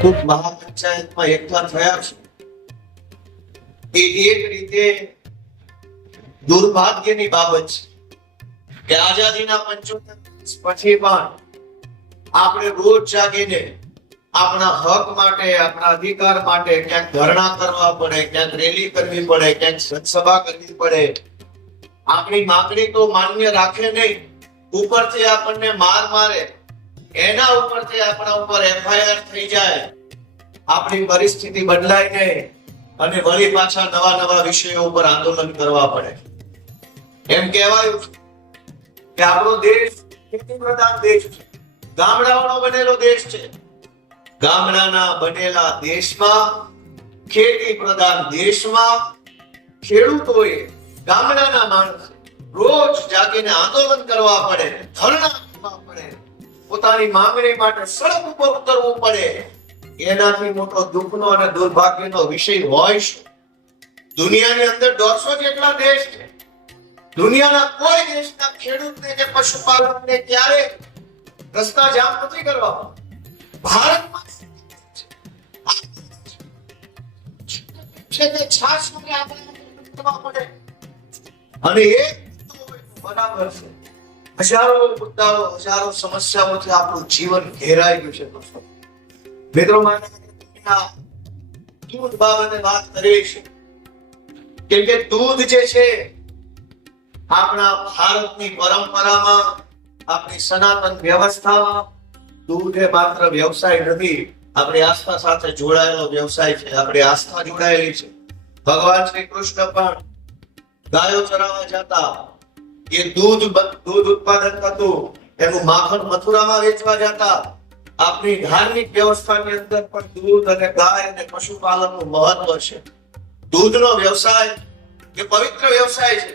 ખૂબ મહાપંચાયતમાં એકલા થયા છે એ એક રીતે દુર્ભાગ્યની બાબત છે કે આઝાદીના 75 વર્ષ પછી પણ આપણે રોજ જાગીને આપણા હક માટે, આપણા અધિકાર માટે ક્યાંક ધરણા કરવા પડે, ક્યાંક રેલી કરવી પડે, ક્યાંક સભા કરવી પડે. આપણી માંગણી તો માન્ય રાખે નહીં, ઉપરથી આપણને મારે, એના ઉપરથી આપણા ઉપર એફઆઈઆર થઈ જાય, આપણી પરિસ્થિતિ બદલાય નહીં અને વળી પાછા નવા વિષયો ઉપર આંદોલન કરવા પડે. એમ કહેવાયું કે આપણો દેશ ખેતી પ્રધાન દેશ છે, ગામડાઓનો બનેલો દેશ છે. ગામડાના બનેલા દેશમાં, ખેતી પ્રધાન દેશમાં ખેડૂતોએ, ગામડાના માણસ રોજ જાગીને આંદોલન કરવા પડે, ધરણા કરવા પડે, પોતાની માંગણી માટે સડક ઉપર ઉતરવું પડે. એનાથી મોટો દુઃખનો અને દુર્ભાગ્યનો વિષય હોય શું? દુનિયાની અંદર 150 જેટલા દેશ છે. દુનિયાના કોઈ દેશના ખેડૂતને કે પશુપાલકને ક્યારે રસ્તા જામ નથી કરવા. ભારતમાં છે કે છાસ માટે આપણે કરવા પડે અને એ બરાબર છે. હજારો મુદ્દાઓ, હજારો સમસ્યાઓથી આપણું જીવન ઘેરાઈ ગયું છે. દોસ્તો મિત્રો, દૂધ બાબતે વાત કરીએ છીએ કેમ કે દૂધ જે છે આપણા ભારતની પરંપરામાં, આપણી સનાતન વ્યવસ્થામાં દૂધ એ માત્ર વ્યવસાય નથી, આપણી આસ્થા સાથે જોડાયેલો વ્યવસાય છે. આપણી આસ્થા જોડાયેલી છે. ભગવાન શ્રી કૃષ્ણ પણ ગાયો ચરાવવા જતા, એ દૂધ ઉત્પાદન થતું, એનું માખણ મથુરામાં વેચવા જતા. આપણી ધાર્મિક વ્યવસ્થાની અંદર પણ દૂધ અને ગાય અને પશુપાલનનું મહત્વ છે. દૂધનો વ્યવસાય એ પવિત્ર વ્યવસાય છે,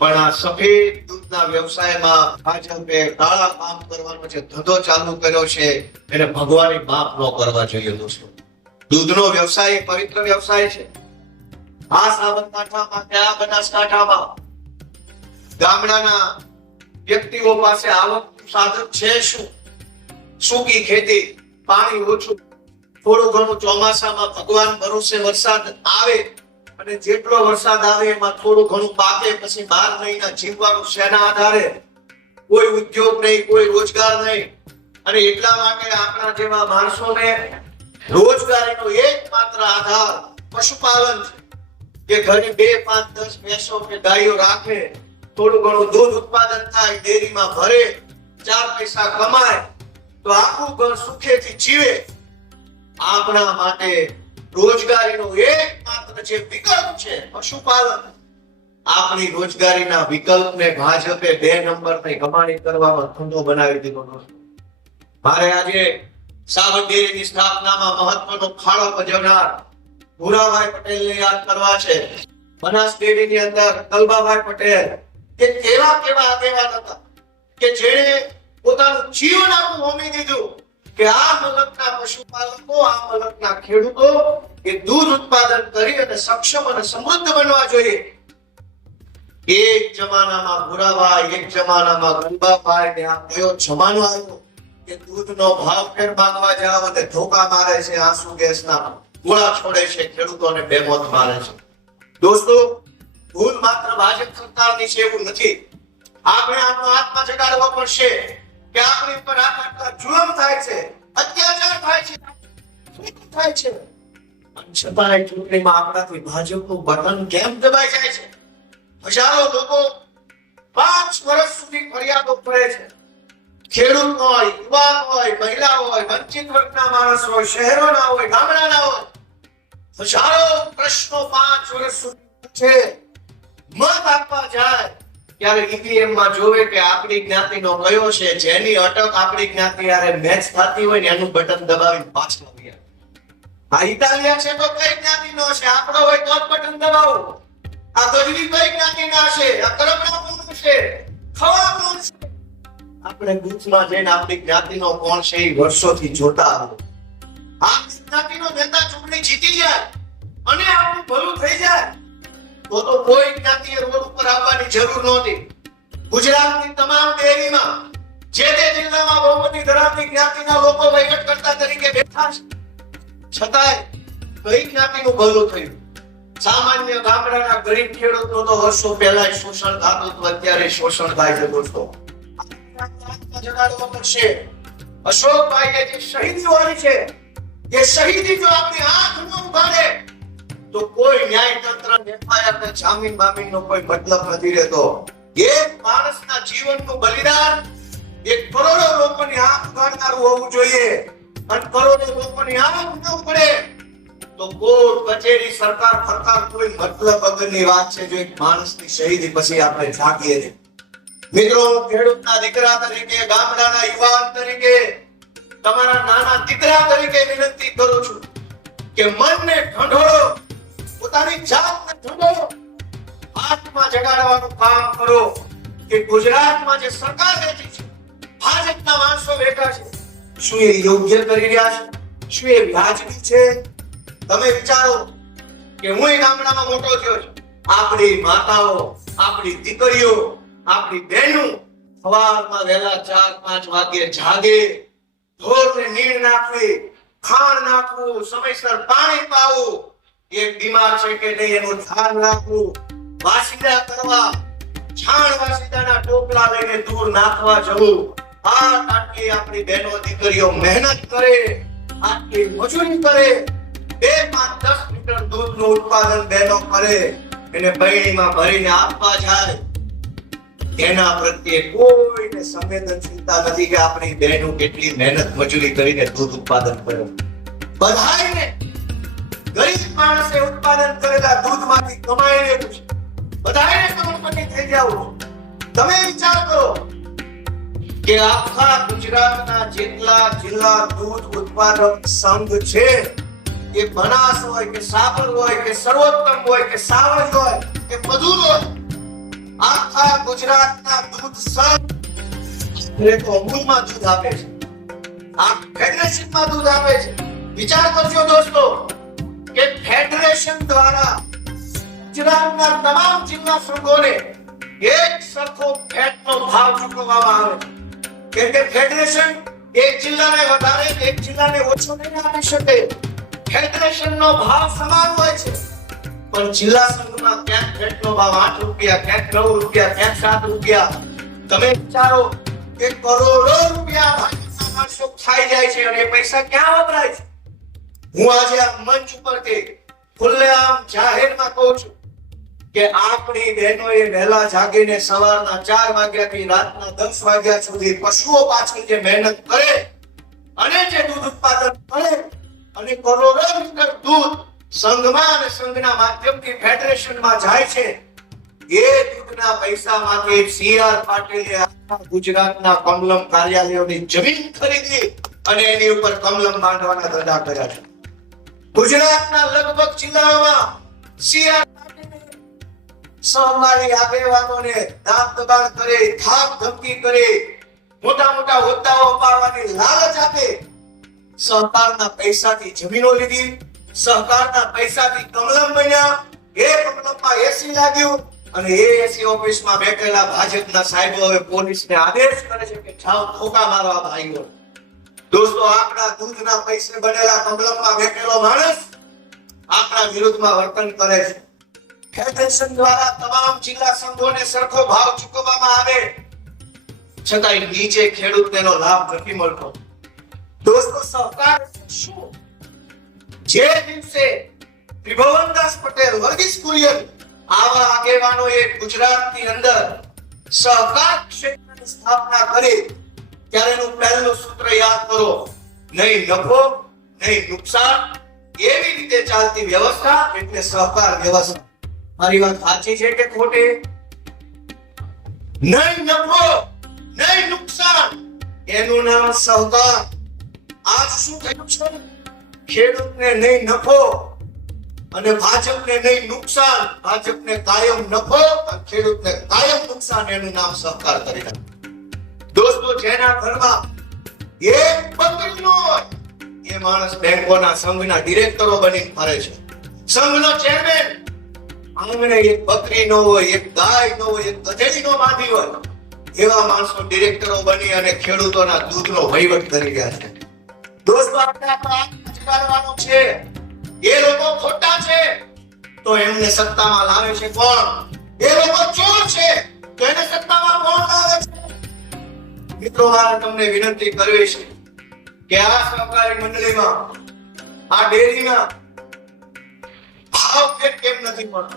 પણ આ સફેદ દૂધના વ્યવસાયમાં ભાજપે કાળા કામ કરવાનો જે ધંધો ચાલુ કર્યો છે એને ભગવાનની માફ ન કરવા જોઈએ. દોસ્તો, દૂધનો વ્યવસાય પવિત્ર વ્યવસાય છે. આ સાબરકાંઠામાં કે આ બનાસકાંઠામાં ગામડાના વ્યક્તિઓ પાસે આવકનું સાધન છે શું? સૂકી ખેતી, પાણી ઓછું, થોડું ઘણું ચોમાસામાં ભગવાન ભરોસે વરસાદ આવે અને જેટલો વરસાદ આવે એમાં થોડું ઘણું પાકે, પછી 12 મહિના જીવવાનું શેના આધારે? કોઈ ઉદ્યોગ નહીં, કોઈ રોજગાર નહીં. અને એટલા માટે આપણા જેવા માણસોને રોજગારીનો એકમાત્ર આધાર પશુપાલન છે. કે ઘરે 2, 5, 10 ભેંસો કે ગાયો રાખે, થોડું ઘણું દૂધ ઉત્પાદન થાય, ડેરીમાં ભરે, 4 પૈસા કમાય તો આખું ઘર સુખેથી જીવે. આપણા માટે રોજગારીનો એકમાત્ર જે વિકલ્પ છે પશુપાલન. આપણી રોજગારીના વિકલ્પને ભાજપે 2 નંબરની કમાણી કરવામાં ધંધો બનાવી દીધો. મારે આજે સાબર ડેરીની સ્થાપનામાં મહત્વનો ફાળો ભજવનાર ભુરાભાઈ પટેલને યાદ કરવા છે. બનાસ ડેરીની અંદર કલબાભાઈ પટેલ કે કેવા આગેવાન હતા કે જેણે પોતાનું જીવન આખું હોમી દીધું કે આ મલકના પશુપાલકો, આ મલકના ખેડૂતો એ દૂધ ઉત્પાદન કરી અને સક્ષમ અને સમૃદ્ધ બનવા જોઈએ. એક જમાનામાં ભુરાભાઈ, એક જમાનામાં કલબાભાઈ ને આ કયો જમાનો આવ્યો કે દૂધનો ભાવ ફેર માંગવા જાવ અને ધોકા મારે છે, આંસુ ગેસના ગોળા છોડે છે, ખેડૂતોને બેમોત મારે છે. દોસ્તો, ભૂલ માત્ર ભાજપ સરકારની છે એવું નથી. આપણે આનો આત્મા જગાડવો પડશે કે આપણી ઉપર આ જુલમ થાય છે, અત્યાચાર થાય છે, છતાંય ચૂંટણીમાં આપણાથી ભાજપનું બટન કેમ દબાઈ જાય છે? હજારો લોકો 5 વર્ષ સુધી ફરિયાદો કરે છે. ખેડૂત હોય, યુવાન હોય, મહિલા હોય, વંચિત વર્ગના માણસ હોય, શહેરોના હોય, ગામડાના હોય, હજારો પ્રશ્નો 5 વર્ષ સુધી પૂછે. મત આપવા જાય ત્યારે ઈવીએમ માં જોવે કે આપણી જ્ઞાતિનો કયો છે, જેની અટક આપણી જ્ઞાતિ યારે મેચ થતી હોય ને એનું બટન દબાવીને પાછળ આવી. આ ઇટાલિયા છે તો કઈ જ્ઞાતિનો છે, આપણો હોય તો બટન દબાવો. આ ગરીબી કઈ જ્ઞાતિના છે, આ કરમણા કોણ છે, ખવા કોણ છે? આપણે બૂથમાં જઈને આપણી જ્ઞાતિનો કોણ છે એ વર્ષોથી જોતા આવો. આ જ્ઞાતિનો નેતા ચૂંટણી જીતી જાય અને આપણું ભલું થઈ જાય તો કોઈ જ્ઞાતિએ રોડ ઉપર આવવાની જરૂર નહોતી. ગુજરાતની તમામ ડેરીમાં જે તે જિલ્લામાં બહુમતી ધરાવતી જ્ઞાતિના લોકો વહીવટ કરતા તરીકે બેઠા છે. છતાંય કઈ જ્ઞાતિનું ભલું થયું? સામાન્ય ગામડાના ગરીબ ખેડૂતો તો વર્ષો પહેલા શોષણ થતું હતું, અત્યારે શોષણ થાય છે. દોસ્તો જગાડવા પડશે. અશોકભાઈએ જે શહીદી વાળી છે, એ શહીદી જો આપણી આંખ ન ઉઘાડે તો કોઈ ન્યાયતંત્ર એફઆઈઆર ને જામીન બામીનનો કોઈ મતલબ નથી રહેતો. એક માણસના જીવનનું બલિદાન એક કરોડો લોકોની આંખ ઉઘાડનારું હોવું જોઈએ. અને કરોડો લોકોની આંખ ન ઉઘડે તો કોર્ટ કચેરી સરકાર ફરકાર કોઈ મતલબ વગરની વાત છે. જો એક માણસની શહીદી પછી આપણે જાગીએ છીએ. મિત્રો, ખેડૂતના દીકરા તરીકે, ગામડાના યુવાન તરીકે, તમારા નાના દીકરા તરીકે વિનંતી કરું છું કે મનને ઢંઢોળો, પોતાની જાતને ઢંઢોળો, આત્મા જગાડવાનું કામ કરો કે ગુજરાતમાં જે સરકાર બેઠી છે, ભાજપના માણસો બેઠા છે, શું એ યોગ્ય કરી રહ્યા છે? શું એ વ્યાજબી છે? તમે વિચારો કે હું એ ગામડામાં મોટો થયો છું. આપણી માતાઓ, આપણી દીકરીઓ, આપણી બહેનો સવારમાં વહેલા 4-5 વાગે જાગે, ઢોરને નીણ નાખવી, ખાણ નાખવું, સમયસર પાણી પાવું, એક બીમાર છે કે નહીં એનું ધ્યાન રાખવું, વાસીદા કરવા, છાણ વાસીદાના ટોપલા લઈને દૂર નાખવા જવું. આટલી આપણી બહેનો દીકરીઓ મહેનત કરે, આટલી મજૂરી કરે, 2-5-10 લીટર દૂધનું ઉત્પાદન બહેનો કરે, એને બૈણીમાં ભરીને આપવા જાય. એના પ્રત્યે કોઈને સંવેદનશીલતા નથી કે આપણી બહેનો કેટલી મહેનત મજૂરી કરીને દૂધ ઉત્પાદન કરે. બધાને ગરીબ માણસે ઉત્પાદન કરેલા દૂધમાંથી કમાઈ લેવું છે. બધાને કરોડપતિ થઈ જવું. તમે વિચાર કરો કે આખા ગુજરાતના જેટલા જિલ્લા દૂધ ઉત્પાદક સંઘ છે, એ બનાસ હોય કે સાબર હોય કે સર્વોત્તમ હોય કે સાવજ હોય કે મધુર હોય, આખા ગુજરાતના દૂધ સંઘ તો અમૂલમાં દૂધ આપે છે, આ ફેડરેશનમાં દૂધ આપે છે. વિચાર કરજો દોસ્તો કે ફેડરેશન દ્વારા ગુજરાતના તમામ જિલ્લા સંઘોને એક સરખો ફેટનો ભાવ ચૂકવવામાં આવે છે. કેમ કે ફેડરેશન એક જિલ્લાને વધારે, એક જિલ્લાને ઓછો નહીં આપી શકે. ફેડરેશનનો ભાવ સમાન હોય છે, પણ જિલ્લા સંઘમાં ક્યાંક ફેટનો ભાવ 8 રૂપિયા, ક્યાંક 9 રૂપિયા, ક્યાંક 7 રૂપિયા. તમે વિચારો કે કરોડો રૂપિયા ભાજપના માણસો ખાઈ જાય છે અને એ પૈસા ક્યાં વપરાય છે? હું આજે આ મંચ ઉપરથી ખુલ્લેઆમ જાહેરમાં કહું છું કે આપણી બહેનોએ વહેલા જાગીને સવારના 4 વાગ્યાથી રાતના 10 વાગ્યા સુધી પશુઓ પાછળ જે મહેનત કરે અને જે દૂધ ઉત્પાદન કરે અને કરોડો લીટર દૂધ સંઘમાં અને સંઘના માધ્યમથી ફેડરેશનમાં જાય છે, એ દૂધના પૈસામાંથી CR પાટીલે આખા ગુજરાતના કમલમ કાર્યાલયોની જમીન ખરીદી અને એની ઉપર કમલમ બાંધવાના ધંધા કર્યા છે. ગુજરાતના લગભગ જિલ્લાઓમાં CR સહકારી આગેવાનોને દાબ દબાણ કરે, થાક ધમકી કરે, મોટા મોટા હોદ્દાઓ અપાવવાની લાલચ આપે, સહકારના પૈસાથી જમીનો લીધી, સહકારના પૈસાથી કમલમ બન્યા, એ કમલમમાં એસી લાગ્યું અને એ એસી ઓફિસમાં બેઠેલા ભાજપના સાહેબો હવે પોલીસને આદેશ કરે છે કે જાઓ ઠોકા મારવા ભાઈઓ. દોસ્તો, આપણા દૂધના પૈસે બનેલા કમલમમાં બેઠેલો માણસ આપણા વિરુદ્ધમાં વર્તન કરે છે. ફેડરેશન દ્વારા તમામ જિલ્લા સંઘોને સરખો ભાવ ચૂકવવામાં આવે, છતાંય નીચે ખેડૂતને એનો લાભ નથી મળતો. દોસ્તો, સહકાર શું? જે દિવસે ત્રિભુવનદાસ પટેલ, વર્ગીસ કુરિયન આવા આગેવાનોએ ગુજરાતની અંદર સહકાર ક્ષેત્રની સ્થાપના કરી, ત્યારે એનું પહેલું સૂત્ર યાદ કરો, નહીં નફો નહીં નુકસાન, એવી રીતે ચાલતી વ્યવસ્થા એટલે સહકાર વ્યવસ્થા. મારી વાત સાચી છે કે ખોટી? નહીં નફો નહીં નુકસાન, એનું નામ સહકાર. આજ શું થયું છે? ખેડૂતને નહીં નફો અને ભાજપને નહીં નુકસાન. ભાજપને કાયમ નફો અને ખેડૂતને કાયમ નુકસાન, એનું નામ સહકાર કરી નાખ્યું. દોસ્તો, જેના ઘરમાં એક બકરી ન હોય એ માણસ બેંકોના સંઘના ડિરેક્ટરો બની ફરે છે. સંઘનો ચેરમેન આંગણે એક બકરી ન હોય, એક ગાય ન હોય, એક ગધેડી ન બાંધી હોય, એવા માણસો ડિરેક્ટરો બની અને ખેડૂતોના દૂધનો વહીવટ કરી રહ્યા છે. દોસ્તો, આપણે સ્વીકારવાનો છે. એ લોકો ખોટા છે તો એમને સત્તામાં લાવે છે કોણ? એ લોકો ચોર છે તો એને સત્તામાં કોણ લાવે છે? મિત્રો, મારે તમને વિનંતી કરવી છે કે આ સહકારી મંડળીમાં આ ડેરીના ભાવ ફેર કેમ નથી પડતો?